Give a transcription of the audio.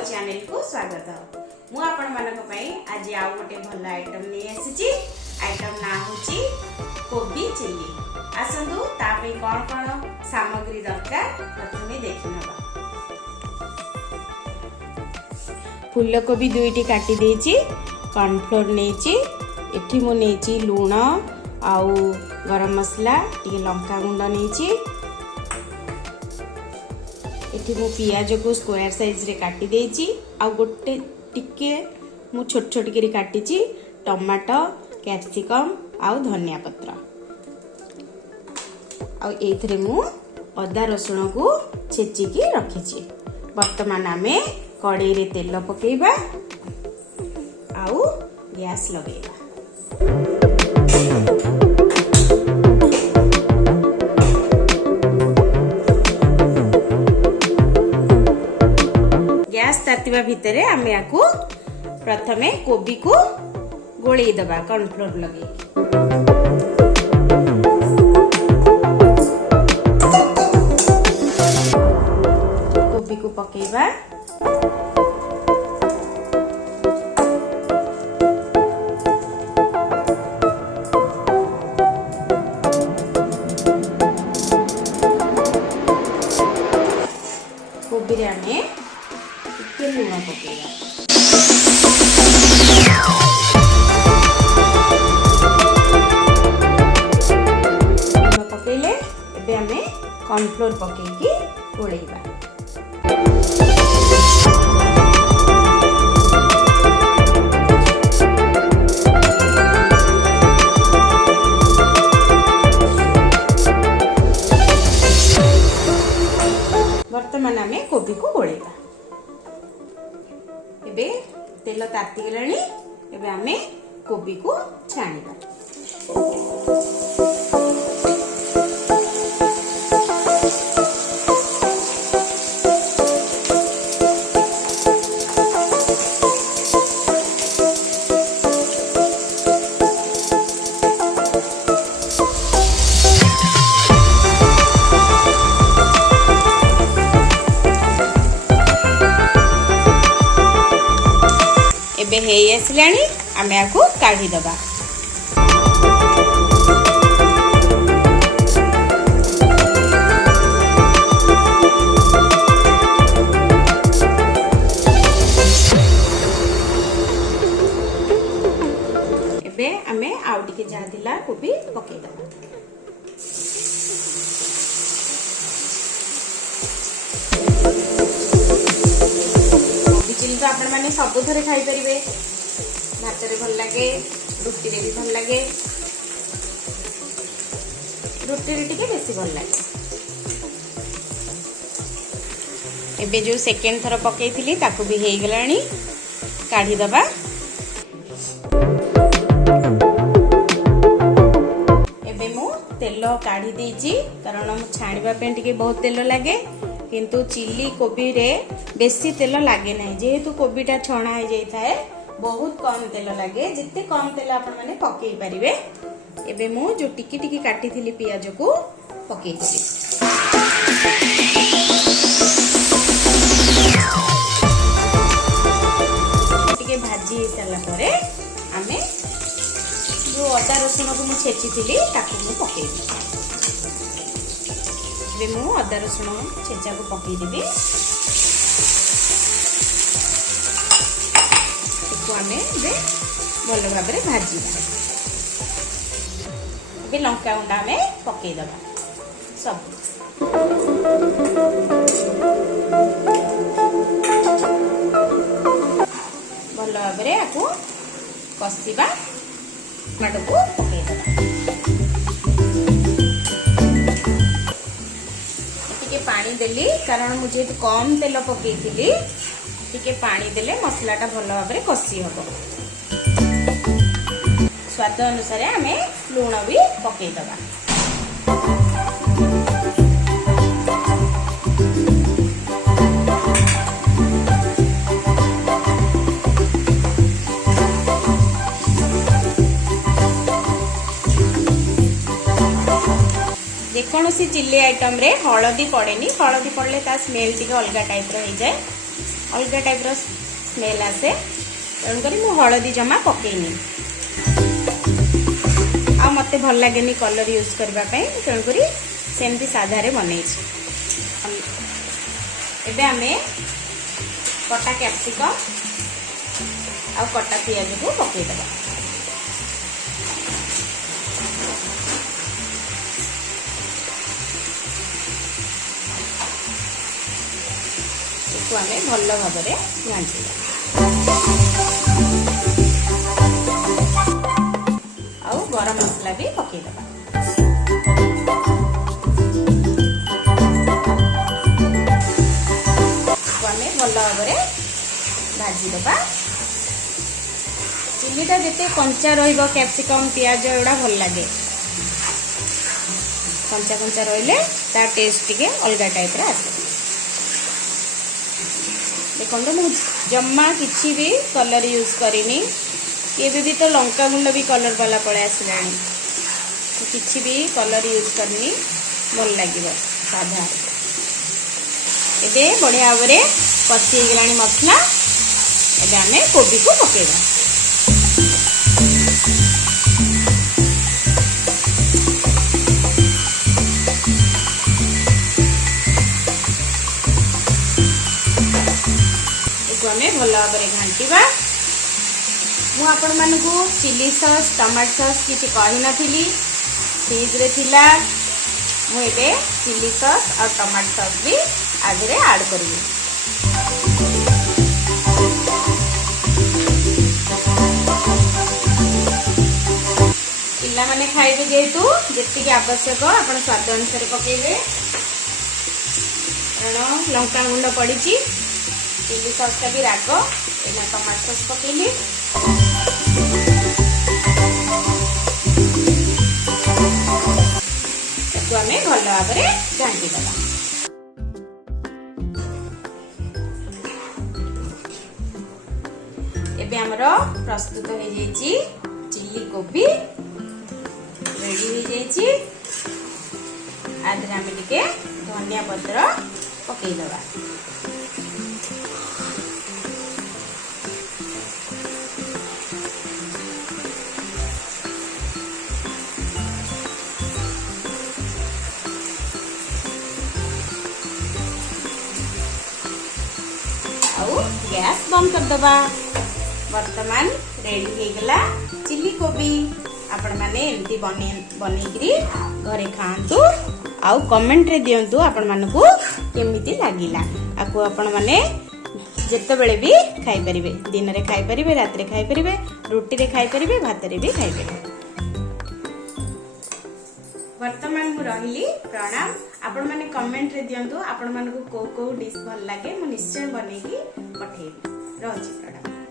Channel को स्वागत। मु आपण मानक पई आज आउ गोटे भल आइटम नै आसीची। आइटम ना होची कोबी चिल्ली। आसंतु ता पे कोन कोन सामग्री दरकार प्रथमे देखिनबा। फूल कोबी दुईटी काटी देची, कॉर्नफ्लोर नेची, एठी मु नेची लूण आउ गरम मसला टिके लंका गुंड नेची। एठी मु पियाज को स्क्वायर साइज रे काटी देची, आ गोटे टिके मु छोट छोट करी काटीची टमाटो, कैप्सिकम आउ धनिया पत्र। आ एथरे मु अदा रसुण को छेचिकी रखीची। वर्तमान आमे कड़ाई रे तेल पकेइबा आउ गैस लगेइबा। गैस तातिबा भितरे आमे याकू प्रथमे कोबी को गोळेइ दबा कॉर्नफ्लोर लगे। कोबी को पकेइबा। कोबी रे आमे टिके लूण पकेइबा। लूण पकेइले एबे आमे कॉर्नफ्लोर पकेइकी गोळेइबा। वर्तमान आमे कोबी को गोळेइबा। एबे तेल ताती गलानी, एबे आमे कोबी को छाणीबा। एबे हेई आसिलानी, आमे आकु काढी दबा। एबे आमे आउ टिके जा दिला कोबी पकेइ दबा। चिल्ली तो आपण माने सब थरे खाई परिबे। भात रे भल लागे, रुटी रे भी भल लागे, रुटी रे टिके बेसी भल लागे। एबे जो सेकेंड थर पकेइथिली ताकू भी हेई गलानी, काढी दबा। एबे मु तेल काढी देची, कारण मु छाणीबा पे टिके बहुत तेल लागे, किंतु चिल्ली कोबी रे बेसी तेल लागे नहीं। जेहेतु कोबीटा छणा हो जाई थाए बहुत कम तेल लागे। जिते कम तेल आपण माने पकेई परिबे। एबे मु जो टिकी टिकी काटी थिली पियाज को पकेई छी। टिके भाजी सरला परे आमे जो अदा रसुण को मु छेची थिली ताकू मु पकेई छी। एबे मु अदा रसुण छेचा को पकेई देबी। आमे भल भाव भाजी लंका गुंडा आमे पकई दबा सब। भल भाव आपको कषिबा। टमाटो को पकई दबा। टिके पानी देली, कारण मुझे कम तेल पकई थी। टिके पानी देले मसलाटा भल भाव कषि हबो। स्वाद अनुसार आमे लूण भी पकई दबा। जेकोसी चिल्ली आइटम रे हळदी पड़ेनी। हळदी पड़ले ता स्मेल टिके अलगा टाइप रो हो जाए। अलग टाइप रो स्मेल आसे तेणुक मु हलदी जमा पकेनी आ मते भल लागेनी कलर यूज करबा पई तेणुक सेमती साधा रे बनै छी। एबे आमे कटा कैप्सिकम आ कटा पियाज को पके देबा। इसको आमे भल भाव रे घांटी आ गरम मसला भी पके देबा। भल भाव भाजी दबा। चिल्लीटा जिते कंचा रहिबो कैप्सिकम पियाज एडा भल लागे कंचा कंचा रहिले ता टेस्ट टिके अलग टाइप रा आसे। देखो मु जम्मा किछि भी कलर यूज करिनी केबे भी तो लंका गुंड भी कलर वाला पळे आसलानी किछि भी कलर यूज करनी भल लागिबो साधा। एबे बढ़िया भाव रे कसी गलानी मसला एबे आमे कोबी को पकेबा। इसको आमे भल भाव रे घांटीबा। मु आपण मानकु चिली सॉस टमाटो सॉस किछि कहि नथिली फ्रिज रे थिला मु एबे चिली सॉस और टमाटो सॉस भी आगे ऐड करिए। पिला माने खाइबे जेतु जेतिके आवश्यक आपण स्वाद अनुसार पकेबे कारण लंका गुंड पड़ीची चिली सॉस का भी राग एना टमाटो सॉस पकेली। इसको हमें भल भाव रे घांटी देबा। एबे हमरो प्रस्तुत हो जाइची चिली कोबी रेडी हो जाइची। आदरे हमें टिके धनिया पत्र पकई दबा। गैस बंद कर दबा। वर्तमान रेडी हो गला चिली कोबी। आपण माने एमती बनेकरी घरे खांतु आउ कमेंट रे दियंतु आपण मानकु केमिति लागिला। आकु आपण माने जेते बेले भी खाई परिबे दिन रे खाई परिबे रात रे खाई परिबे रोटी रे खाई परिबे भात रे भी खाई परिबे। वर्तमान मु रहिली प्रणाम। आपण माने कमेंट रे दियंतु आपण मानकु को डिश भल लागे मु निश्चय बनेकी पठेबी। रहछि प्रणाम।